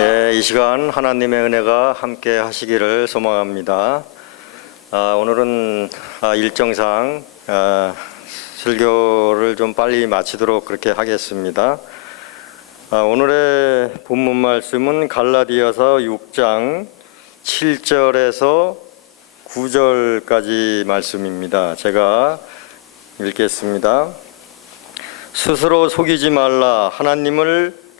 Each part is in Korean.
예, 이 시간 하나님의 은혜가 함께 하시기를 소망합니다. 오늘은 일정상 설교를 좀 빨리 마치도록 그렇게 하겠습니다. 오늘의 본문 말씀은 갈라디아서 6장 7절에서 9절까지 말씀입니다. 제가 읽겠습니다. 스스로 속이지 말라.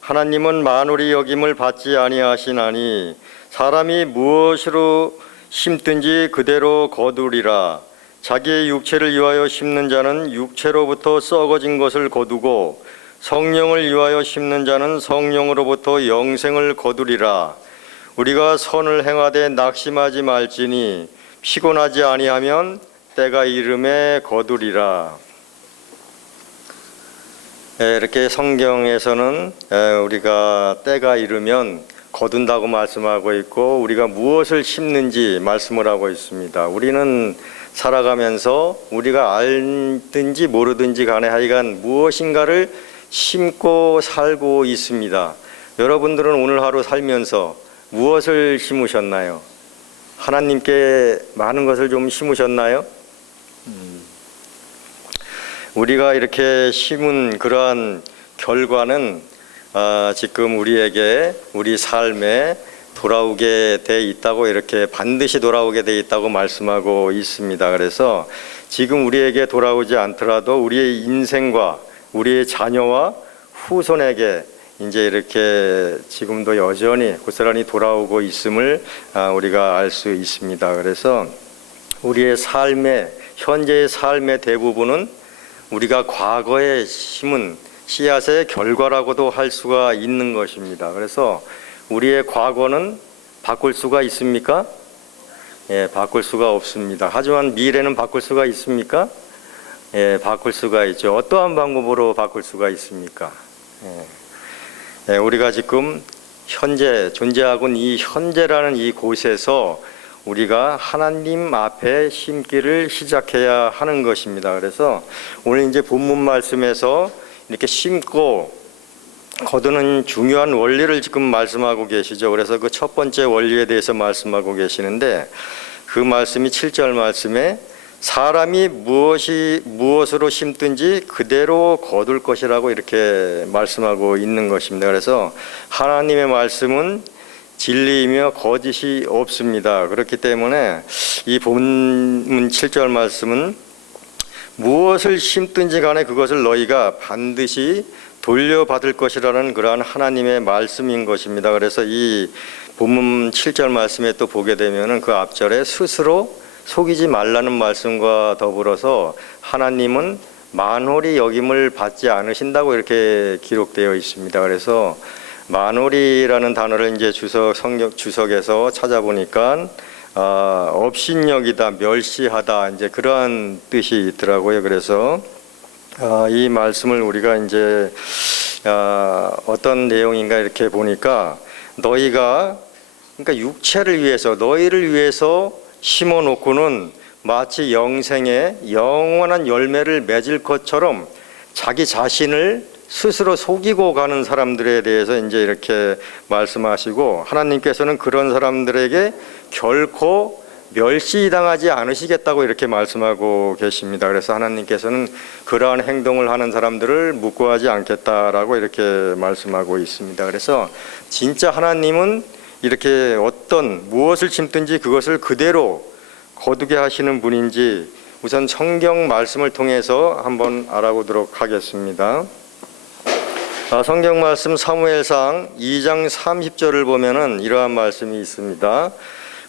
하나님은 만홀히 여김을 받지 아니하시나니 사람이 무엇으로 심든지 그대로 거두리라. 자기의 육체를 위하여 심는 자는 육체로부터 썩어진 것을 거두고 성령을 위하여 심는 자는 성령으로부터 영생을 거두리라. 우리가 선을 행하되 낙심하지 말지니 피곤하지 아니하면 때가 이름에 거두리라. 이렇게 성경에서는 우리가 때가 이르면 거둔다고 말씀하고 있고, 우리가 무엇을 심는지 말씀을 하고 있습니다. 우리는 살아가면서 우리가 알든지 모르든지 간에 하여간 무엇인가를 심고 살고 있습니다. 여러분들은 오늘 하루 살면서 무엇을 심으셨나요? 하나님께 많은 것을 좀 심으셨나요? 우리가 이렇게 심은 그러한 결과는 지금 우리에게 우리 삶에 돌아오게 돼 있다고, 이렇게 반드시 돌아오게 돼 있다고 말씀하고 있습니다. 그래서 지금 우리에게 돌아오지 않더라도 우리의 인생과 우리의 자녀와 후손에게 이제 이렇게 지금도 여전히 고스란히 돌아오고 있음을 우리가 알 수 있습니다. 그래서 우리의 삶의, 현재의 삶의 대부분은 우리가 과거에 심은 씨앗의 결과라고도 할 수가 있는 것입니다. 그래서 우리의 과거는 바꿀 수가 있습니까? 예, 바꿀 수가 없습니다. 하지만 미래는 바꿀 수가 있습니까? 예, 바꿀 수가 있죠. 어떠한 방법으로 바꿀 수가 있습니까? 예, 우리가 지금 현재 존재하고 있는 이 현재라는 이 곳에서 우리가 하나님 앞에 심기를 시작해야 하는 것입니다. 그래서 오늘 이제 본문 말씀에서 이렇게 심고 거두는 중요한 원리를 지금 말씀하고 계시죠. 그래서 그 첫 번째 원리에 대해서 말씀하고 계시는데, 그 말씀이 7절 말씀에 사람이 무엇으로 심든지 그대로 거둘 것이라고 이렇게 말씀하고 있는 것입니다. 그래서 하나님의 말씀은 진리이며 거짓이 없습니다. 그렇기 때문에 이 본문 7절 말씀은 무엇을 심든지 간에 그것을 너희가 반드시 돌려받을 것이라는 그러한 하나님의 말씀인 것입니다. 그래서 이 본문 7절 말씀에 또 보게 되면은 그 앞절에 스스로 속이지 말라는 말씀과 더불어서 하나님은 만홀히 여김을 받지 않으신다고 이렇게 기록되어 있습니다. 그래서 만홀히라는 단어를 이제 성경 주석에서 찾아보니까 업신여기다, 멸시하다, 이제 그러한 뜻이 있더라고요. 그래서 이 말씀을 우리가 이제 어떤 내용인가 이렇게 보니까, 너희가 그러니까 육체를 위해서, 너희를 위해서 심어 놓고는 마치 영생의 영원한 열매를 맺을 것처럼 자기 자신을 스스로 속이고 가는 사람들에 대해서 이제 이렇게 말씀하시고, 하나님께서는 그런 사람들에게 결코 멸시당하지 않으시겠다고 이렇게 말씀하고 계십니다. 그래서 하나님께서는 그러한 행동을 하는 사람들을 묵고하지 않겠다라고 이렇게 말씀하고 있습니다. 그래서 진짜 하나님은 이렇게 무엇을 심든지 그것을 그대로 거두게 하시는 분인지 우선 성경 말씀을 통해서 한번 알아보도록 하겠습니다. 성경 말씀 사무엘상 2장 30절을 보면은 이러한 말씀이 있습니다.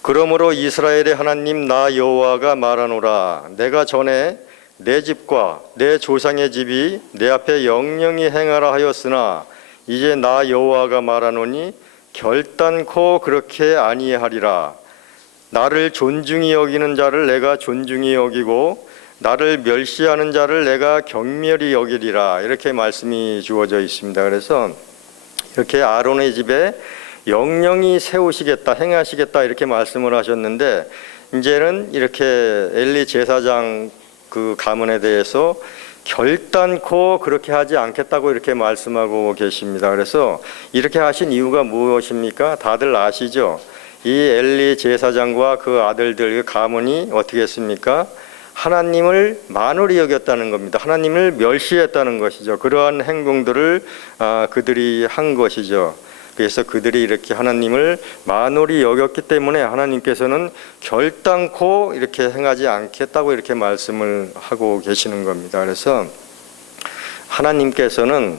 그러므로 이스라엘의 하나님 나 여호와가 말하노라. 내가 전에 내 집과 내 조상의 집이 내 앞에 영영히 행하라 하였으나 이제 나 여호와가 말하노니 결단코 그렇게 아니하리라. 나를 존중히 여기는 자를 내가 존중히 여기고 나를 멸시하는 자를 내가 경멸히 여기리라. 이렇게 말씀이 주어져 있습니다. 그래서 이렇게 아론의 집에 영영히 세우시겠다, 행하시겠다 이렇게 말씀을 하셨는데, 이제는 이렇게 엘리 제사장 그 가문에 대해서 결단코 그렇게 하지 않겠다고 이렇게 말씀하고 계십니다. 그래서 이렇게 하신 이유가 무엇입니까? 다들 아시죠? 이 엘리 제사장과 그 아들들, 그 가문이 어떻게 했습니까? 하나님을 만홀히 여겼다는 겁니다. 하나님을 멸시했다는 것이죠. 그러한 행동들을 그들이 한 것이죠. 그래서 그들이 이렇게 하나님을 만홀히 여겼기 때문에 하나님께서는 결단코 이렇게 행하지 않겠다고 이렇게 말씀을 하고 계시는 겁니다. 그래서 하나님께서는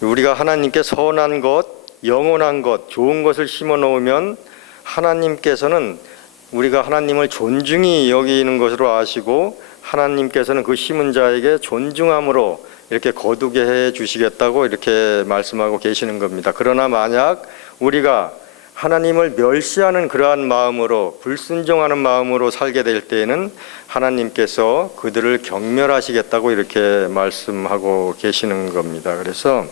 우리가 하나님께 선한 것, 영원한 것, 좋은 것을 심어 놓으면 하나님께서는 우리가 하나님을 존중히 여기는 것으로 아시고 하나님께서는 그 심은 자에게 존중함으로 이렇게 거두게 해 주시겠다고 이렇게 말씀하고 계시는 겁니다. 그러나 만약 우리가 하나님을 멸시하는 그러한 마음으로 불순종하는 마음으로 살게 될 때에는 하나님께서 그들을 경멸하시겠다고 이렇게 말씀하고 계시는 겁니다. 그래서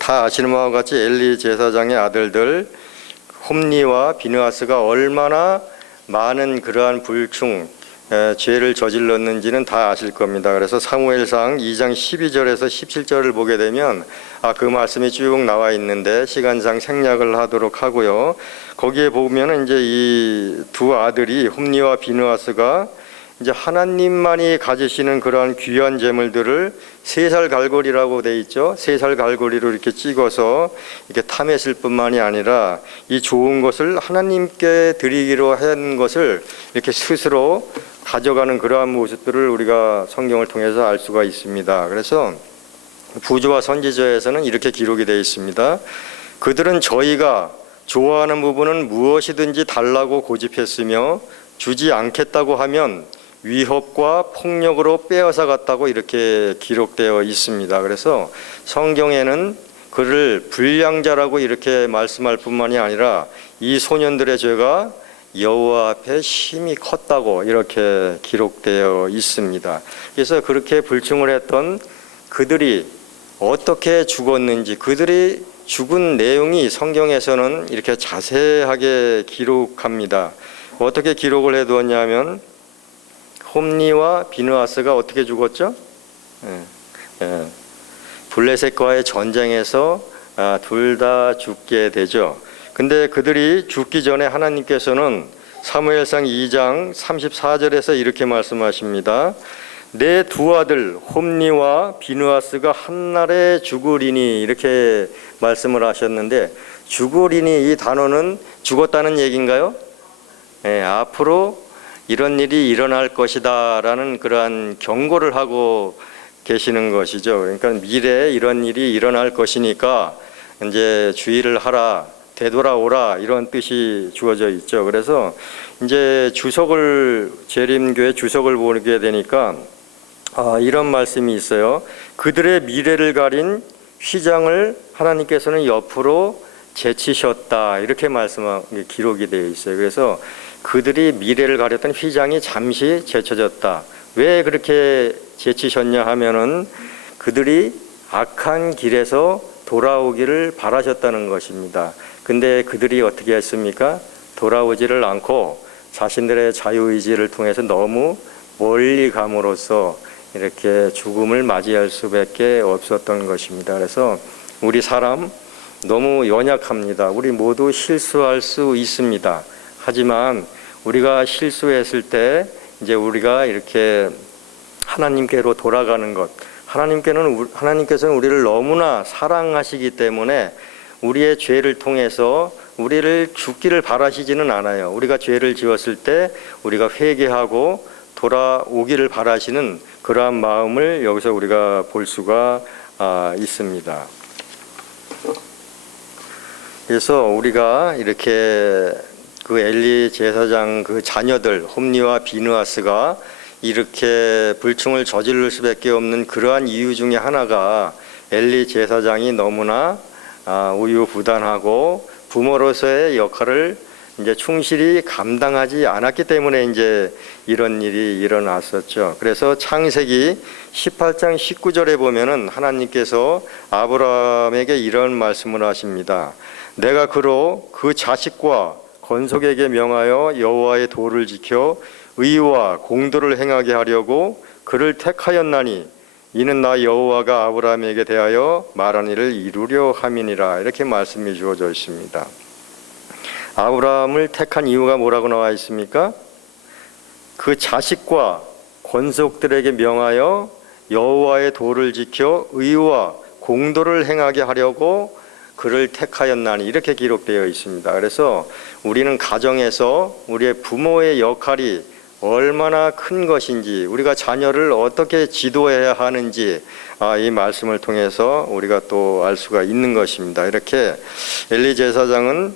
다 아시는 바와 같이 엘리 제사장의 아들들 홈니와 비느하스가 얼마나 많은 그러한 불충 죄를 저질렀는지는 다 아실 겁니다. 그래서 사무엘상 2장 12절에서 17절을 보게 되면 그 말씀이 쭉 나와 있는데 시간상 생략을 하도록 하고요. 거기에 보면 이제 이 두 아들이 홈니와 비느하스가 이제 하나님만이 가지시는 그러한 귀한 제물들을 세살 갈고리라고 돼 있죠. 세살 갈고리로 이렇게 찍어서 이렇게 탐했을 뿐만이 아니라 이 좋은 것을 하나님께 드리기로 한 것을 이렇게 스스로 가져가는 그러한 모습들을 우리가 성경을 통해서 알 수가 있습니다. 그래서 부조와 선지자에서는 이렇게 기록이 되어 있습니다. 그들은 저희가 좋아하는 부분은 무엇이든지 달라고 고집했으며 주지 않겠다고 하면 위협과 폭력으로 빼앗아 갔다고 이렇게 기록되어 있습니다. 그래서 성경에는 그를 불량자라고 이렇게 말씀할 뿐만이 아니라 이 소년들의 죄가 여호와 앞에 심히 컸다고 이렇게 기록되어 있습니다. 그래서 그렇게 불충을 했던 그들이 어떻게 죽었는지, 그들이 죽은 내용이 성경에서는 이렇게 자세하게 기록합니다. 어떻게 기록을 해두었냐면 홈니와 비느하스가 어떻게 죽었죠? 블레셋과의 전쟁에서 둘 다 죽게 되죠. 근데 그들이 죽기 전에 하나님께서는 사무엘상 2장 34절에서 이렇게 말씀하십니다. 내 두 아들 홈니와 비느하스가 한날에 죽으리니 이렇게 말씀을 하셨는데 죽으리니 이 단어는 죽었다는 얘기인가요? 앞으로 이런 일이 일어날 것이다 라는 그러한 경고를 하고 계시는 것이죠. 그러니까 미래에 이런 일이 일어날 것이니까 이제 주의를 하라, 되돌아오라 이런 뜻이 주어져 있죠. 그래서 이제 재림교회 주석을 보게 되니까 이런 말씀이 있어요. 그들의 미래를 가린 휘장을 하나님께서는 옆으로 제치셨다 이렇게 기록이 되어 있어요. 그래서 그들이 미래를 가렸던 휘장이 잠시 제쳐졌다. 왜 그렇게 제치셨냐 하면은 그들이 악한 길에서 돌아오기를 바라셨다는 것입니다. 근데 그들이 어떻게 했습니까? 돌아오지를 않고 자신들의 자유의지를 통해서 너무 멀리 감으로써 이렇게 죽음을 맞이할 수밖에 없었던 것입니다. 그래서 우리 사람 너무 연약합니다. 우리 모두 실수할 수 있습니다. 하지만 우리가 실수했을 때 이제 우리가 이렇게 하나님께로 돌아가는 것, 하나님께서는 우리를 너무나 사랑하시기 때문에 우리의 죄를 통해서 우리를 죽기를 바라시지는 않아요. 우리가 죄를 지었을 때 우리가 회개하고 돌아오기를 바라시는 그러한 마음을 여기서 우리가 볼 수가 있습니다. 그래서 우리가 이렇게 그 엘리 제사장 그 자녀들 홈니와 비느하스가 이렇게 불충을 저지를 수밖에 없는 그러한 이유 중에 하나가 엘리 제사장이 너무나 우유부단하고 부모로서의 역할을 이제 충실히 감당하지 않았기 때문에 이제 이런 일이 일어났었죠. 그래서 창세기 18장 19절에 보면은 하나님께서 아브라함에게 이런 말씀을 하십니다. 내가 그로 그 자식과 건속에게 명하여 여호와의 도를 지켜 의와 공도를 행하게 하려고 그를 택하였나니 이는 나 여호와가 아브라함에게 대하여 말한 일을 이루려 함이니라. 이렇게 말씀이 주어져 있습니다. 아브라함을 택한 이유가 뭐라고 나와 있습니까? 그 자식과 권속들에게 명하여 여호와의 도를 지켜 의와 공도를 행하게 하려고 그를 택하였나니 이렇게 기록되어 있습니다. 그래서 우리는 가정에서 우리의 부모의 역할이 얼마나 큰 것인지, 우리가 자녀를 어떻게 지도해야 하는지 이 말씀을 통해서 우리가 또 알 수가 있는 것입니다. 이렇게 엘리 제사장은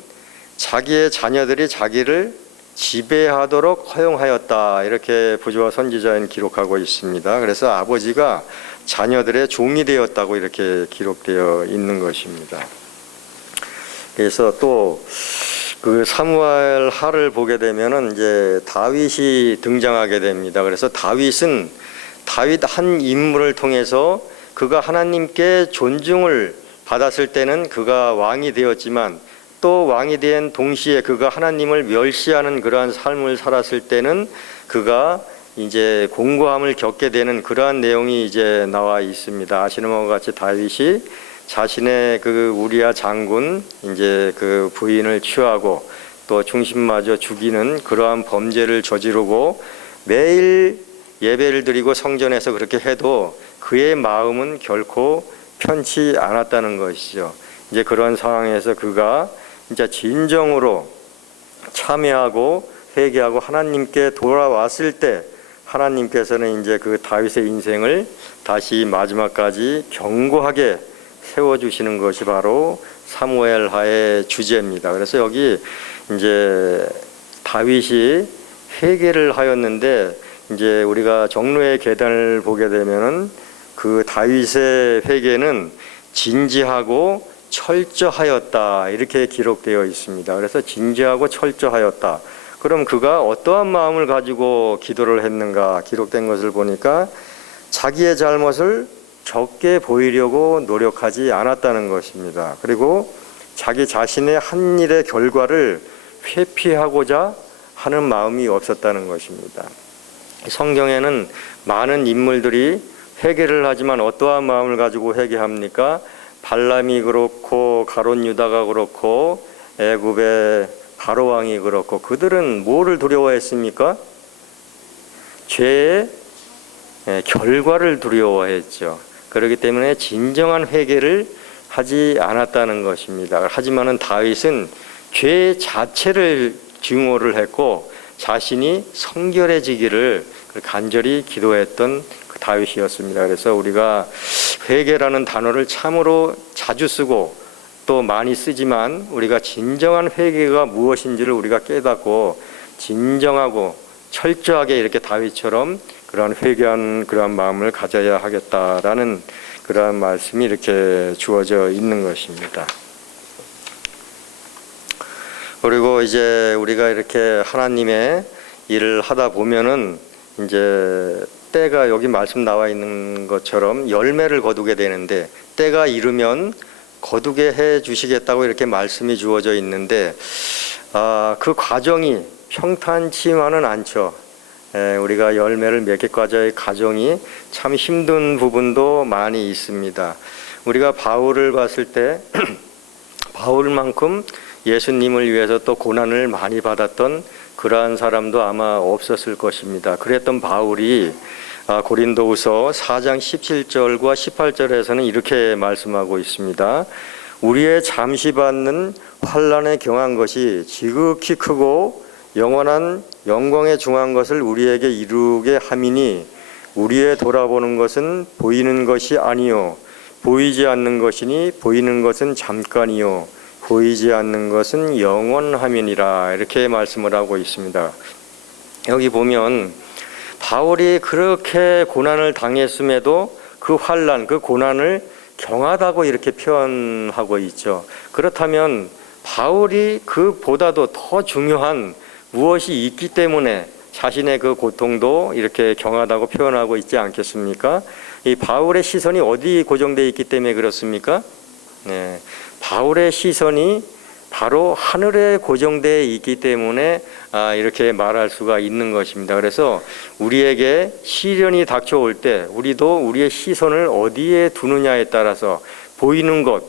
자기의 자녀들이 자기를 지배하도록 허용하였다, 이렇게 부조와 선지자는 기록하고 있습니다. 그래서 아버지가 자녀들의 종이 되었다고 이렇게 기록되어 있는 것입니다. 그래서 또 그 사무엘 하를 보게 되면은 이제 다윗이 등장하게 됩니다. 그래서 다윗은 다윗 한 인물을 통해서 그가 하나님께 존중을 받았을 때는 그가 왕이 되었지만, 또 왕이 된 동시에 그가 하나님을 멸시하는 그러한 삶을 살았을 때는 그가 이제 공고함을 겪게 되는 그러한 내용이 이제 나와 있습니다. 아시는 바와 같이 다윗이 자신의 그 우리야 장군 이제 그 부인을 취하고 또 중심마저 죽이는 그러한 범죄를 저지르고 매일 예배를 드리고 성전에서 그렇게 해도 그의 마음은 결코 편치 않았다는 것이죠. 이제 그런 상황에서 그가 진짜 진정으로 참여하고 회개하고 하나님께 돌아왔을 때 하나님께서는 이제 그 다윗의 인생을 다시 마지막까지 견고하게 세워주시는 것이 바로 사무엘하의 주제입니다. 그래서 여기 이제 다윗이 회개를 하였는데, 이제 우리가 정로의 계단을 보게 되면은 그 다윗의 회개는 진지하고 철저하였다, 이렇게 기록되어 있습니다. 그래서 진지하고 철저하였다. 그럼 그가 어떠한 마음을 가지고 기도를 했는가? 기록된 것을 보니까 자기의 잘못을 적게 보이려고 노력하지 않았다는 것입니다. 그리고 자기 자신의 한 일의 결과를 회피하고자 하는 마음이 없었다는 것입니다. 성경에는 많은 인물들이 회개를 하지만 어떠한 마음을 가지고 회개합니까? 발람이 그렇고 가론 유다가 그렇고 애굽의 바로 왕이 그렇고, 그들은 뭐를 두려워했습니까? 죄의 결과를 두려워했죠. 그렇기 때문에 진정한 회개를 하지 않았다는 것입니다. 하지만은 다윗은 죄 자체를 증오를 했고 자신이 성결해지기를 간절히 기도했던 그 다윗이었습니다. 그래서 우리가 회개라는 단어를 참으로 자주 쓰고 또 많이 쓰지만, 우리가 진정한 회개가 무엇인지를 우리가 깨닫고 진정하고 철저하게 이렇게 다윗처럼 그러한 회개한 그러한 마음을 가져야 하겠다라는 그러한 말씀이 이렇게 주어져 있는 것입니다. 그리고 이제 우리가 이렇게 하나님의 일을 하다 보면은 이제 때가 여기 말씀 나와 있는 것처럼 열매를 거두게 되는데, 때가 이르면 거두게 해 주시겠다고 이렇게 말씀이 주어져 있는데, 그 과정이 평탄치만은 않죠. 우리가 열매를 맺기까지의 과정이 참 힘든 부분도 많이 있습니다. 우리가 바울을 봤을 때 바울만큼 예수님을 위해서 또 고난을 많이 받았던 그러한 사람도 아마 없었을 것입니다. 그랬던 바울이 고린도후서 4장 17절과 18절에서는 이렇게 말씀하고 있습니다. 우리의 잠시 받는 환난에 경한 것이 지극히 크고 영원한 영광에 중한 것을 우리에게 이루게 함이니, 우리의 돌아보는 것은 보이는 것이 아니요 보이지 않는 것이니 보이는 것은 잠깐이요 보이지 않는 것은 영원함이니라, 이렇게 말씀을 하고 있습니다. 여기 보면 바울이 그렇게 고난을 당했음에도 그 환난, 그 고난을 경하다고 이렇게 표현하고 있죠. 그렇다면 바울이 그보다도 더 중요한 무엇이 있기 때문에 자신의 그 고통도 이렇게 경하다고 표현하고 있지 않겠습니까? 이 바울의 시선이 어디 고정되어 있기 때문에 그렇습니까? 네, 바울의 시선이 바로 하늘에 고정되어 있기 때문에 이렇게 말할 수가 있는 것입니다. 그래서 우리에게 시련이 닥쳐올 때 우리도 우리의 시선을 어디에 두느냐에 따라서 보이는 것,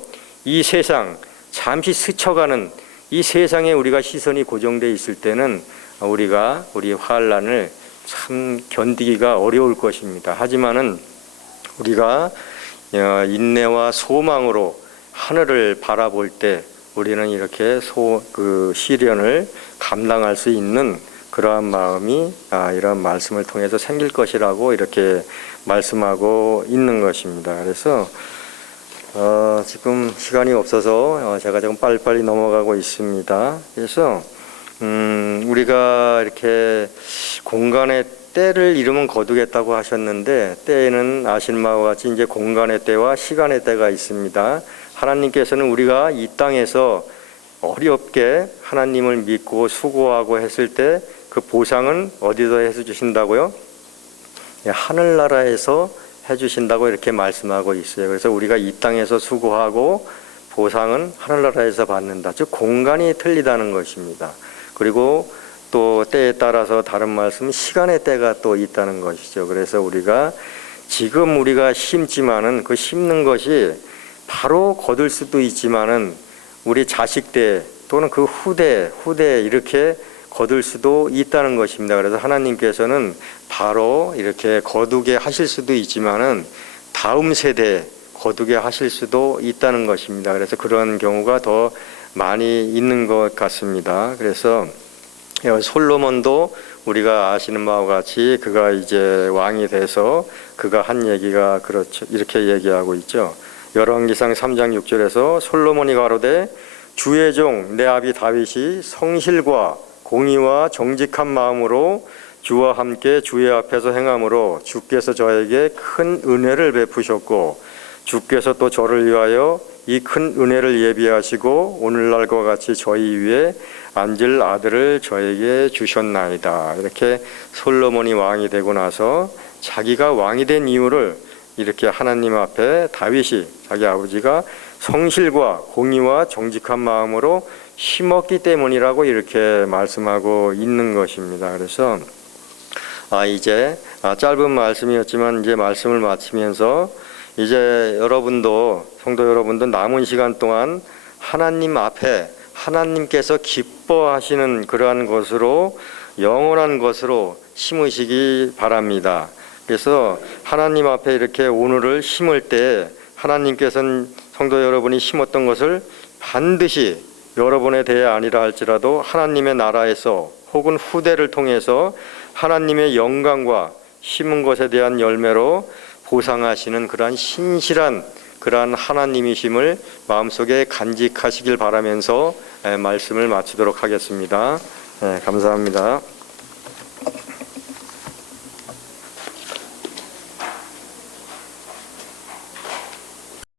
이 세상, 잠시 스쳐가는 이 세상에 우리가 시선이 고정되어 있을 때는 우리가 우리 환난을 참 견디기가 어려울 것입니다. 하지만은 우리가 인내와 소망으로 하늘을 바라볼 때 우리는 이렇게 시련을 감당할 수 있는 그러한 마음이 이런 말씀을 통해서 생길 것이라고 이렇게 말씀하고 있는 것입니다. 그래서 지금 시간이 없어서 제가 조금 빨리빨리 넘어가고 있습니다. 그래서 우리가 이렇게 공간의 때를 이름은 거두겠다고 하셨는데, 때에는 아시는 바와 같이 이제 공간의 때와 시간의 때가 있습니다. 하나님께서는 우리가 이 땅에서 어렵게 하나님을 믿고 수고하고 했을 때 그 보상은 어디서 해주신다고요? 하늘나라에서 해주신다고 이렇게 말씀하고 있어요. 그래서 우리가 이 땅에서 수고하고 보상은 하늘나라에서 받는다. 즉 공간이 틀리다는 것입니다. 그리고 또 때에 따라서 다른 말씀은 시간의 때가 또 있다는 것이죠. 그래서 우리가 지금 우리가 심지만은 그 심는 것이 바로 거둘 수도 있지만은 우리 자식 때 또는 그 후대 이렇게 거둘 수도 있다는 것입니다. 그래서 하나님께서는 바로 이렇게 거두게 하실 수도 있지만은 다음 세대에 거두게 하실 수도 있다는 것입니다. 그래서 그런 경우가 더 많이 있는 것 같습니다. 그래서 솔로몬도 우리가 아시는 바와 같이 그가 이제 왕이 돼서 그가 한 얘기가 그렇죠. 이렇게 얘기하고 있죠. 열왕기상 3장 6절에서 솔로몬이 가로되 주의 종 내 아비 다윗이 성실과 공의와 정직한 마음으로 주와 함께 주의 앞에서 행함으로 주께서 저에게 큰 은혜를 베푸셨고 주께서 또 저를 위하여 이 큰 은혜를 예비하시고 오늘날과 같이 저희 위에 앉을 아들을 저에게 주셨나이다. 이렇게 솔로몬이 왕이 되고 나서 자기가 왕이 된 이유를 이렇게 하나님 앞에 다윗이 자기 아버지가 성실과 공의와 정직한 마음으로 심었기 때문이라고 이렇게 말씀하고 있는 것입니다. 그래서 이제 짧은 말씀이었지만 이제 말씀을 마치면서 이제 여러분도 성도 여러분도 남은 시간 동안 하나님 앞에 하나님께서 기뻐하시는 그러한 것으로 영원한 것으로 심으시기 바랍니다. 그래서 하나님 앞에 이렇게 오늘을 심을 때 하나님께서는 성도 여러분이 심었던 것을 반드시 여러분에 대해 아니라 할지라도 하나님의 나라에서 혹은 후대를 통해서 하나님의 영광과 심은 것에 대한 열매로 보상하시는 그러한 신실한 그러한 하나님이심을 마음속에 간직하시길 바라면서 말씀을 마치도록 하겠습니다. 감사합니다.